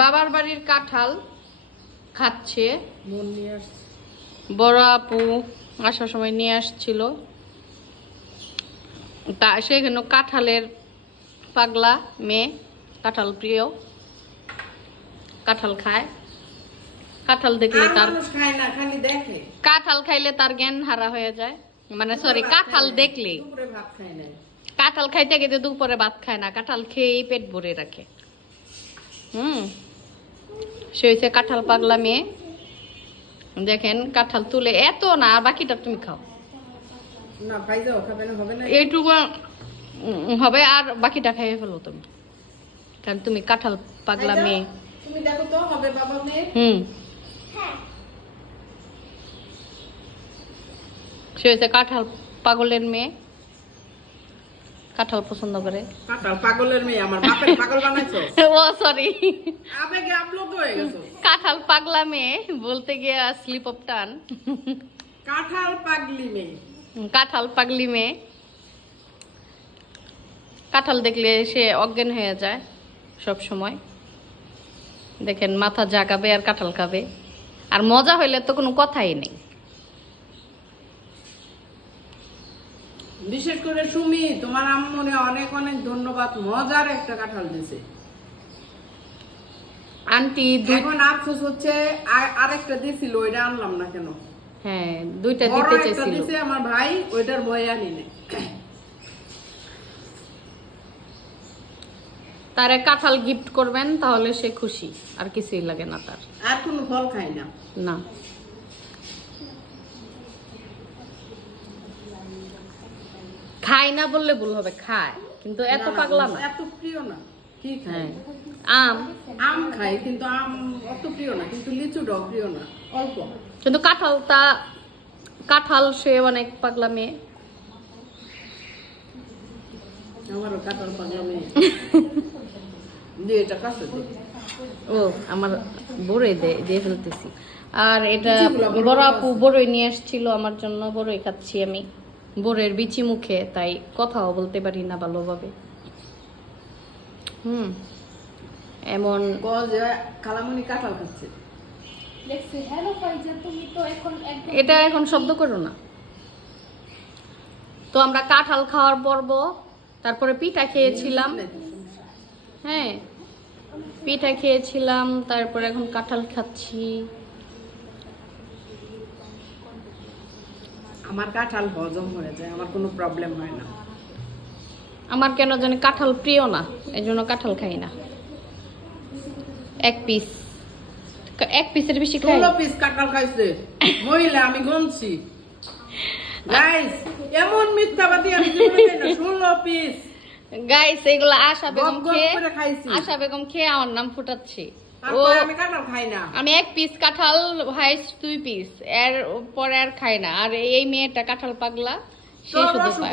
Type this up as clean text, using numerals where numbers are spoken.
বাবার বাড়ির কাঁঠাল খাচ্ছে, বড় আপু আসার সময় নিয়ে আসছিল। তা সেখানে কাঁঠালের পাগলা মেয়ে, কাঁঠাল প্রিয়, কাঁঠাল খায়। কাঁঠাল দেখলে তার কাঁঠাল খাইলে তার জ্ঞান হারা হয়ে যায়, মানে সরি কাঁঠাল দেখলে। কাঁঠাল খাইতে গেলে দুপুরে ভাত খায় না, কাঁঠাল খেয়েই পেট ভরে রাখে। সে হয়েছে কাঁঠাল পাগলা মেয়ে। দেখেন কাঁঠাল তুলে এত না, আর বাকিটা তুমি খাও, এইটুকু হবে, আর বাকিটা খাইয়ে ফেলো তুমি, কারণ তুমি কাঁঠাল পাগলা মেয়ে। সে হয়েছে কাঁঠাল পাগলের মেয়ে, কাঁঠাল পছন্দ করে। কাঁঠাল পাগলের মেয়ে, আমার বাপের পাগল বানাইছো। ও সরি, আবেগে আপলোড হয়ে গেছো। কাঁঠাল পাগলা মেয়ে বলতে গিয়ে স্লিপ অফ টান। কাঁঠাল পাগলি মেয়ে, কাঁঠাল পাগলি মেয়ে। কাঁঠাল দেখলে সে অজ্ঞান হয়ে যায় সব সময়। দেখেন মাথা জাগাবে আর কাঁঠাল খাবে, আর মজা হইলে তো কোনো কথাই নেই। বিশেষ করে সুমি, তোমার আম্মুরে অনেক অনেক ধন্যবাদ, মজার একটা কাঁঠাল দিছে আন্টি। এখন আফসোস হচ্ছে আরেকটা দিছিল, ওইটা আনলাম না কেন। হ্যাঁ, দুইটা দিতে চাইছিল, দিছে আমার ভাই, ওইটার ভয় আনি নাই। তারে কাঁঠাল গিফট করবেন, তাহলে সে খুশি, আর কিছুই লাগে না তার। আর কোনো ফল খাই না। না, খায় না বললে ভুল হবে, খায় কিন্তু এত পাগলা না, এত প্রিয় না। কি খায়? আম। আম খাই, কিন্তু আম অত প্রিয় না, কিন্তু লিচুটাও প্রিয় না, অল্প। কিন্তু কাঁঠাল সে অনেক পাগলা মেয়ে। আমারও কাঁঠাল পাগলা মেয়ে। দিয়ে এটা কাছে দে। ও আমার বড়ই দিয়ে ফেলতেছি। আর এটা বড় আপু বড়ই নিয়ে আসছিল আমার জন্য, বড়ই খাচ্ছি আমি। বড়ের বিচি মুখে, তাই কথাও বলতে পারি না ভালোভাবে। এমন কালামনি কাঁঠাল খাচ্ছে। এটা এখন শব্দ করো না তো। আমরা কাঁঠাল খাওয়ার পর্ব, তারপরে পিঠা খেয়েছিলাম। হ্যাঁ, পিঠা খেয়েছিলাম, তারপরে এখন কাঁঠাল খাচ্ছি। আমার কাঁঠাল হজম হয়ে যায়, আমার কোনো প্রবলেম হয় না। আমার কেন জানি কাঁঠাল প্রিয় না, এই জন্য কাঁঠাল খাই না। এক পিসের বেশি খাই। 16 পিস কাঁঠাল খাইছে মহিলা, আমি গুনছি। গাইস, এমন মিথ্যাবাদী আমি জীবনে খাই না। 16 পিস গাইস, এগুলো আশা বেগম খেয়ে আমার নাম ফুটাচ্ছে। আমি কাঁঠাল খাই না। আমি এক পিস কাঁঠাল, হাইস্ট 2 পিস, এর পরে আর খাই না। আর এই মেয়েটা কাঁঠাল পাগলা, সে শুধু পায়।